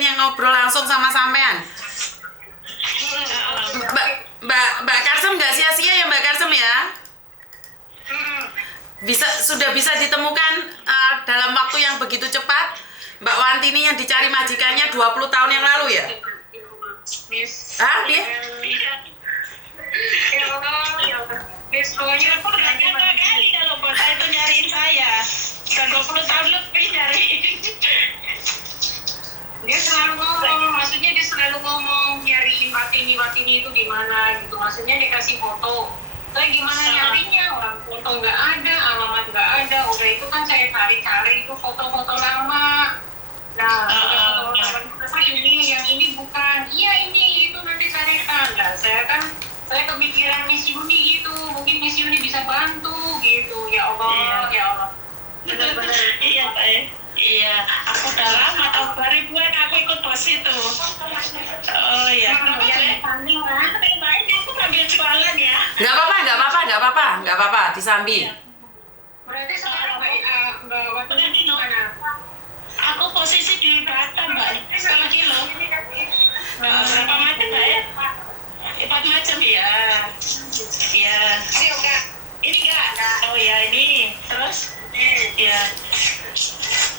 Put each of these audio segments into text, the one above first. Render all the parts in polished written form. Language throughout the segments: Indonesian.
yang ngobrol langsung sama sampean. Mbak Karsem nggak sia-sia ya Mbak Karsem ya? Sudah bisa ditemukan dalam waktu yang begitu cepat. Mbak Wantini yang dicari majikannya 20 tahun yang lalu ya? Dia? Ya Allah. Pokoknya aku berapa kali kalau bos itu nyariin saya. Udah 20 tahun lebih nyariin. Dia selalu ngomong, maksudnya dia selalu ngomong nyariin Watini itu di mana gitu. Maksudnya dikasih foto. Saya gimana nyarinya? Orang foto nggak ada, alamat nggak ada. Udah itu kan saya cari-cari itu foto-foto lama. Nah, foto-foto ini, yang ini bukan. Iya ini, itu nanti carikan. Nah, saya kepikiran Miss Yuni gitu. Mungkin Miss Yuni bisa bantu gitu. Ya Allah, ya Allah. Benar-benar. Iya, Pak. Iya, aku udah lama tahu 2000-an aku ikut bos itu. Oh iya. Aku ambil jualan ya. Nggak apa-apa, disambi. Berarti sekarang Mbak Watini di mana? Aku posisi di Batam, Mbak. 10 kilo. Berapa macam, Mbak ya? 4 macam ya. Iya. Ini enggak. Oh ya, ini. Terus? Iya.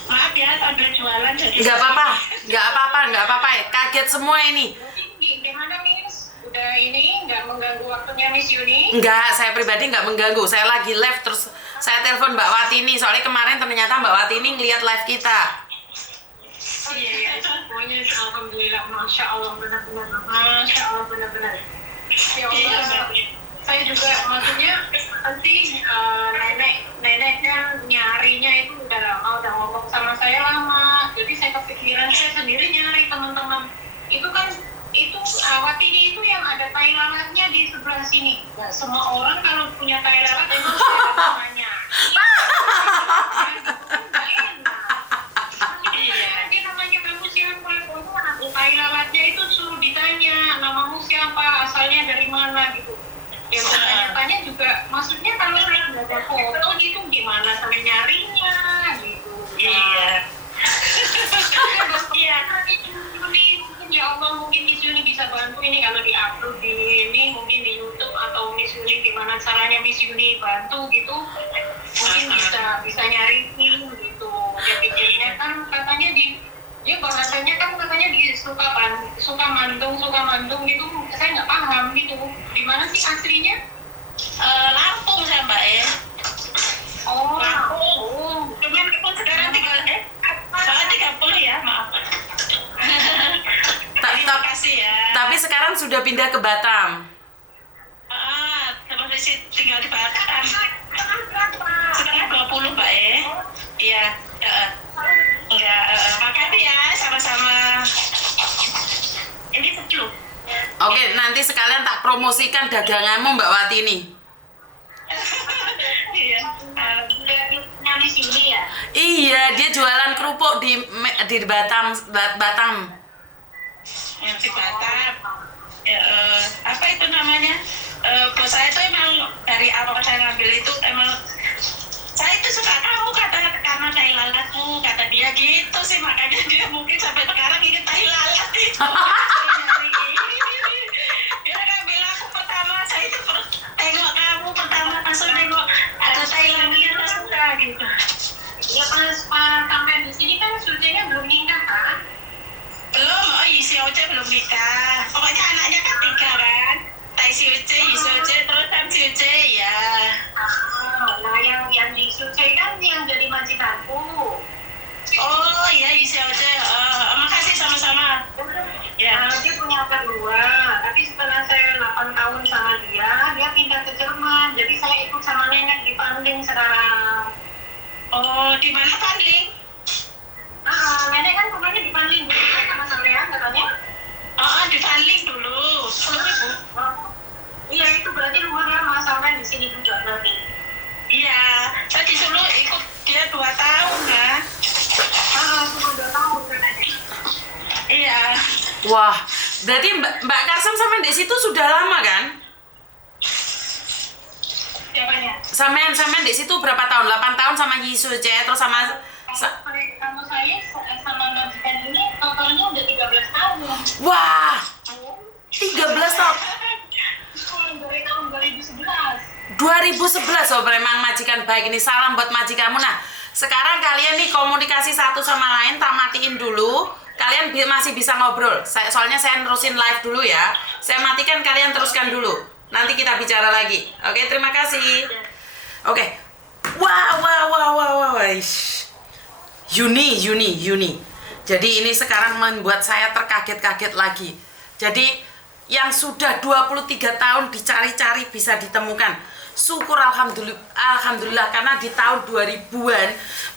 Maaf ya, sambil jualan jadi. Nggak apa-apa. Kaget semua ini. Gimana Miss? Udah ini nggak mengganggu waktunya Miss Yuni? Enggak, saya pribadi nggak mengganggu. Saya lagi live terus saya telepon Mbak Watini. Soalnya kemarin ternyata Mbak Watini ngeliat live kita. Oh iya, pokoknya alhamdulillah, masya Allah benar-benar. Ya Allah, saya juga maksudnya nanti nenek kan nyarinya itu udah ngomong sama saya lama. Jadi saya kepikiran saya sendiri nyari teman-teman. Itu Watini itu yang ada tai lalatnya di sebelah sini. Nah, semua orang kalau punya tai lalat emang saya namanya. Tai lalatnya itu suruh ditanya namamu siapa, asalnya dari mana gitu. Yang tanya-tanya juga, maksudnya kalau saya nggak ada foto gitu gimana saya nyarinya gitu. Iya. Iya. Ya Allah, mungkin Miss Yuni bisa bantu ini kalau di-upload di ini mungkin di YouTube atau Miss Yuni gimana caranya Miss Yuni bantu gitu. Mungkin bisa nyariin gitu. Dia pikirnya kan katanya dia bahasanya kan katanya di Sukamandung gitu, saya nggak paham gitu. Di mana sih aslinya? Lampung saya Mbak ya. Oh, Lampung. Cuman aku sekarang tinggal soalnya 30 ya, maaf. Terima kasih ya. Tapi sekarang sudah pindah ke Batam. Masih tinggal di Batam. Sekarang 20 Mbak ya. Iya. Ya, makasih ya, sama-sama. Ini 10. Oke, nanti sekalian tak promosikan daganganmu Mbak Watini. Iya. di sini ya? Iya, dia jualan kerupuk di Batam. Yang di Batam. Apa itu namanya? Bos saya itu emang dari awal saya ngambil itu emang saya itu suka kamu karena tai lalatmu, kata dia gitu sih, makanya dia mungkin sampai sekarang ingin tai lalat itu. Dia ngambil aku pertama, saya itu tengok kamu pertama langsung tengok ada tai lalatnya langsung gitu. Ya pas sampai di sini kan syutingnya belum nikah kan? Belum, si Oce belum nikah. Pokoknya anaknya kan 3 kan. Tai si Oce, si Oce, terus kan si Oce ya. Nah yang di Suce kan yang jadi majikanku. Oh iya, si Oce. Makasih sama-sama. Ya. Dia punya anak 2, tapi setelah saya 8 tahun sama dia pindah ke Jerman. Jadi saya ikut sama nenek di Panding sekarang. Oh, di mana Panding? Nenek kan rumahnya di Panding dulu kan sama sampean katanya? Di Panding dulu. 10.000. Iya, itu berarti rumah lama sampean di sini juga berarti. Iya, saya disuruh ikut dia 2 tahun kan. Cuma 2 tahun kan? Iya. Wah, berarti Mbak Karsem sama di situ sudah lama kan? Siapanya? Sampean di situ berapa tahun? 8 tahun sama Yisuce, terus sama Kalau saya sama majikan ini totalnya udah 13 tahun. Wah, 13 tahun. Dari tahun 2011. 2011, oh memang majikan baik ini. Salam buat majikanmu. Nah, sekarang kalian nih komunikasi satu sama lain, tak matiin dulu. Kalian masih bisa ngobrol. Soalnya saya nerusin live dulu ya. Saya matikan, kalian teruskan dulu. Nanti kita bicara lagi. Oke, terima kasih. Oke. Wah. Ish. Yuni. Jadi ini sekarang membuat saya terkaget-kaget lagi. Jadi yang sudah 23 tahun dicari-cari bisa ditemukan. Syukur alhamdulillah karena di tahun 2000-an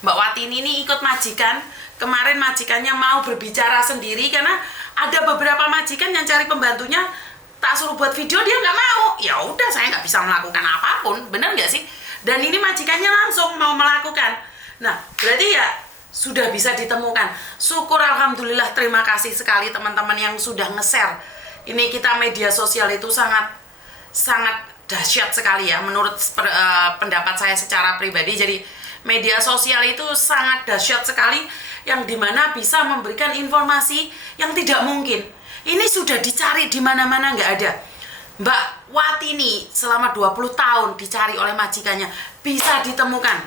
Mbak Wati ini ikut majikan. Kemarin majikannya mau berbicara sendiri karena ada beberapa majikan yang cari pembantunya, tak suruh buat video dia nggak mau. Ya udah, saya nggak bisa melakukan apapun, bener nggak sih? Dan ini majikannya langsung mau melakukan. Nah, berarti ya sudah bisa ditemukan. Syukur alhamdulillah, terima kasih sekali teman-teman yang sudah nge-share. Ini kita media sosial itu sangat dahsyat sekali ya menurut pendapat saya secara pribadi. Jadi media sosial itu sangat dahsyat sekali yang dimana bisa memberikan informasi yang tidak mungkin. Ini sudah dicari di mana-mana nggak ada. Mbak Wati ini selama 20 tahun dicari oleh majikannya bisa ditemukan.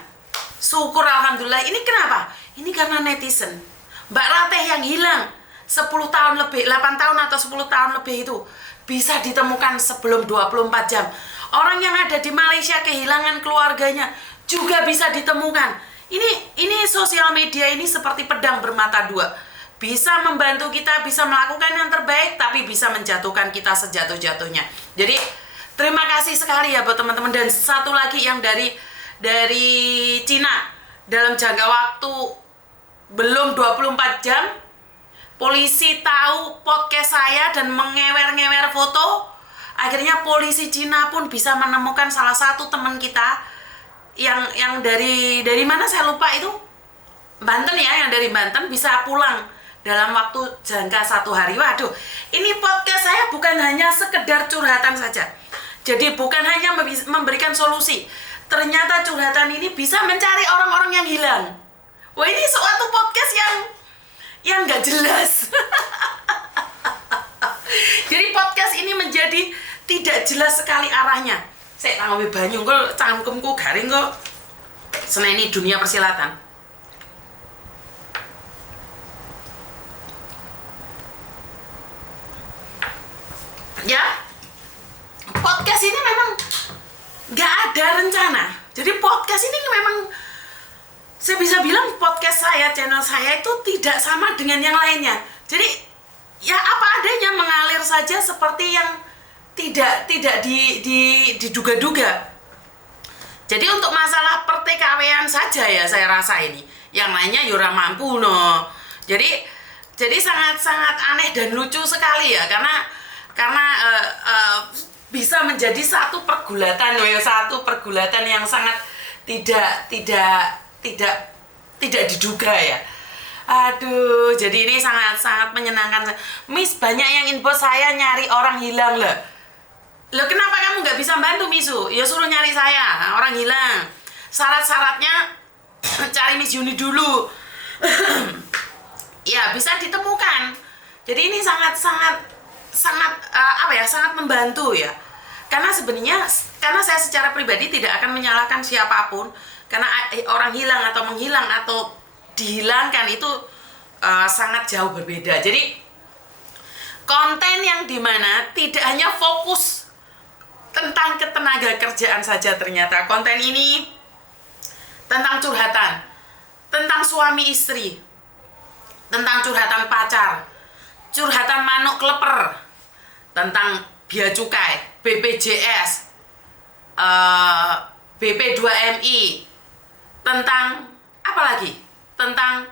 Syukur alhamdulillah. Ini kenapa? Ini karena netizen. Mbak Rateh yang hilang 10 tahun lebih, 8 tahun atau 10 tahun lebih itu bisa ditemukan sebelum 24 jam. Orang yang ada di Malaysia kehilangan keluarganya juga bisa ditemukan. Ini sosial media ini seperti pedang bermata dua. Bisa membantu kita, bisa melakukan yang terbaik, tapi bisa menjatuhkan kita sejatuh-jatuhnya. Jadi terima kasih sekali ya buat teman-teman. Dan satu lagi yang dari Cina, dalam jangka waktu belum 24 jam polisi tahu podcast saya dan mengewer-ngewer foto. Akhirnya polisi Cina pun bisa menemukan salah satu teman kita yang dari mana saya lupa itu, Banten ya, yang dari Banten bisa pulang dalam waktu jangka 1 hari. Waduh, ini podcast saya bukan hanya sekedar curhatan saja. Jadi bukan hanya memberikan solusi. Ternyata curhatan ini bisa mencari orang-orang yang hilang. Wah, ini suatu podcast yang nggak jelas. Jadi podcast ini menjadi tidak jelas sekali arahnya. Saya tangawi banyu kok cangkemku garing kok. Seneni dunia persilatan. Ya, podcast ini memang nggak ada rencana. Jadi podcast ini memang saya bisa bilang podcast saya, channel saya itu tidak sama dengan yang lainnya. Jadi ya apa adanya, mengalir saja seperti yang tidak diduga-duga. Jadi untuk masalah perTKW-an saja ya saya rasa ini. Yang lainnya yura mampu no. Jadi sangat aneh dan lucu sekali ya karena bisa menjadi satu pergulatan yang sangat tidak diduga ya. Aduh, jadi ini sangat menyenangkan. Miss, banyak yang inbox saya nyari orang hilang lah. Loh, kenapa kamu nggak bisa bantu Misu? Ya suruh nyari saya, orang hilang. Syarat-syaratnya cari Miss Yuni dulu. Ya, bisa ditemukan. Jadi ini sangat membantu ya. Karena sebenarnya saya secara pribadi tidak akan menyalahkan siapapun. Karena orang hilang atau menghilang atau dihilangkan itu sangat jauh berbeda. Jadi konten yang dimana tidak hanya fokus tentang ketenaga kerjaan saja, ternyata konten ini tentang curhatan, tentang suami istri, tentang curhatan pacar, curhatan manuk kleper, tentang bea cukai, BPJS, BP2MI, tentang apa lagi? Tentang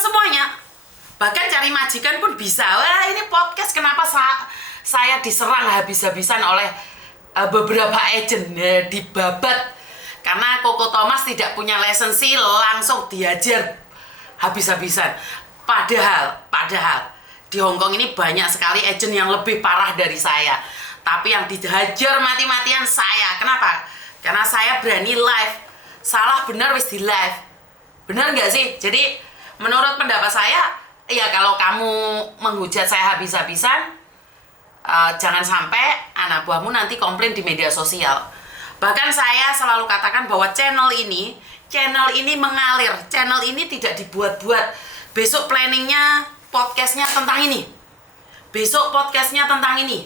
semuanya. Bahkan cari majikan pun bisa. Wah, ini podcast kenapa saya diserang habis-habisan oleh beberapa agen dibabat karena Koko Thomas tidak punya lisensi, langsung dihajar habis-habisan. Padahal di Hongkong ini banyak sekali agen yang lebih parah dari saya. Tapi yang dihajar mati-matian saya. Kenapa? Karena saya berani live. Salah benar wis di live. Benar nggak sih? Jadi menurut pendapat saya, ya kalau kamu menghujat saya habis-habisan, jangan sampai anak buahmu nanti komplain di media sosial. Bahkan saya selalu katakan bahwa channel ini mengalir, channel ini tidak dibuat-buat. Besok planningnya podcastnya tentang ini, besok podcastnya tentang ini,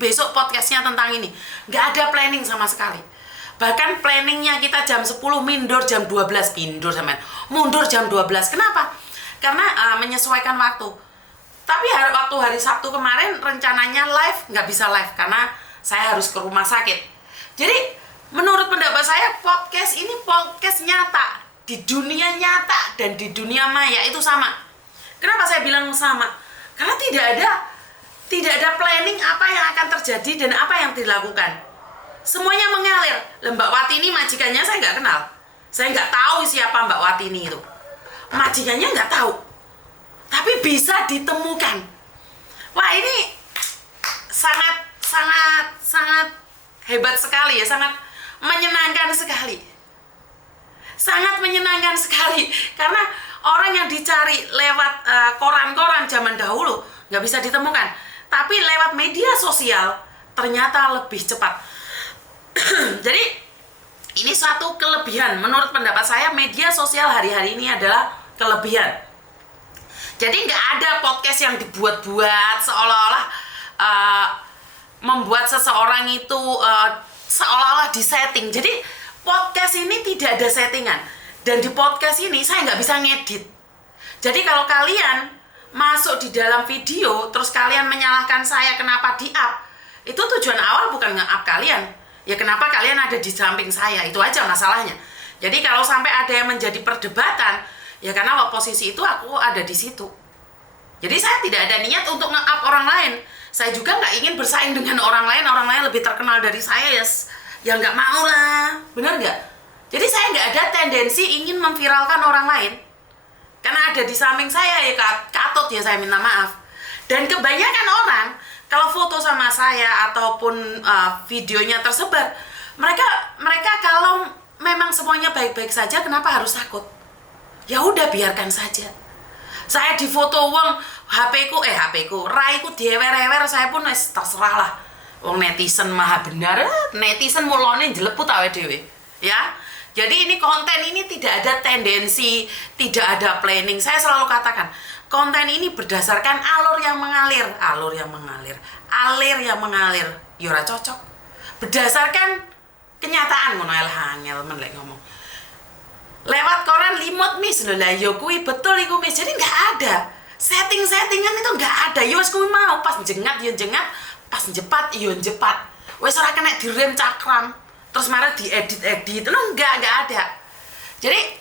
besok podcastnya tentang ini. Nggak ada planning sama sekali. Bahkan planningnya kita jam 10 mundur jam 12, mundur jam 12. Kenapa? Karena menyesuaikan waktu. Tapi waktu hari Sabtu kemarin rencananya live, nggak bisa live karena saya harus ke rumah sakit. Jadi menurut pendapat saya podcast ini podcast nyata, di dunia nyata dan di dunia maya itu sama. Kenapa saya bilang sama? Karena tidak ada planning apa yang akan terjadi dan apa yang dilakukan. Semuanya mengalir. Mbak Wati ini majikannya saya nggak kenal. Saya nggak tahu siapa Mbak Wati ini itu. Majikannya nggak tahu. Tapi bisa ditemukan. Wah, ini sangat hebat sekali ya, sangat menyenangkan sekali. Sangat menyenangkan sekali karena orang yang dicari lewat koran-koran zaman dahulu nggak bisa ditemukan. Tapi lewat media sosial ternyata lebih cepat. Jadi ini suatu kelebihan. Menurut pendapat saya media sosial hari-hari ini adalah kelebihan. Jadi nggak ada podcast yang dibuat-buat seolah-olah membuat seseorang itu seolah-olah disetting. Jadi podcast ini tidak ada settingan. Dan di podcast ini saya nggak bisa ngedit. Jadi kalau kalian masuk di dalam video terus kalian menyalahkan saya kenapa di-up, itu tujuan awal bukan nge-up kalian. Ya kenapa kalian ada di samping saya, itu aja masalahnya. Jadi kalau sampai ada yang menjadi perdebatan, ya karena posisi itu aku ada di situ. Jadi saya tidak ada niat untuk nge-up orang lain. Saya juga nggak ingin bersaing dengan orang lain lebih terkenal dari saya ya nggak mau lah, benar nggak? Jadi saya nggak ada tendensi ingin memviralkan orang lain. Karena ada di samping saya ya katut ya, saya minta maaf. Dan kebanyakan orang kalau foto sama saya ataupun videonya tersebar, mereka kalau memang semuanya baik-baik saja, kenapa harus takut? Ya udah biarkan saja. Saya difoto wong HP ku, raiku diewer-ewer, saya pun terserah lah. Wong netizen maha benar, netizen mulone jeleput awe dhewe. Ya. Jadi ini konten ini tidak ada tendensi, tidak ada planning. Saya selalu katakan, konten ini berdasarkan alir yang mengalir. Ya ora cocok. Berdasarkan kenyataan ngono lah angel men lek ngomong. Lewat koran limut mis lho lah ya kuwi betul iku mis. Jadi enggak ada. Setting-settingan itu enggak ada. Ya wis kuwi mau pas jengat ya jengat, pas jepat ya jepat. Wis ora kena direm cakram. Terus marah diedit-edit. Itu enggak ada. Jadi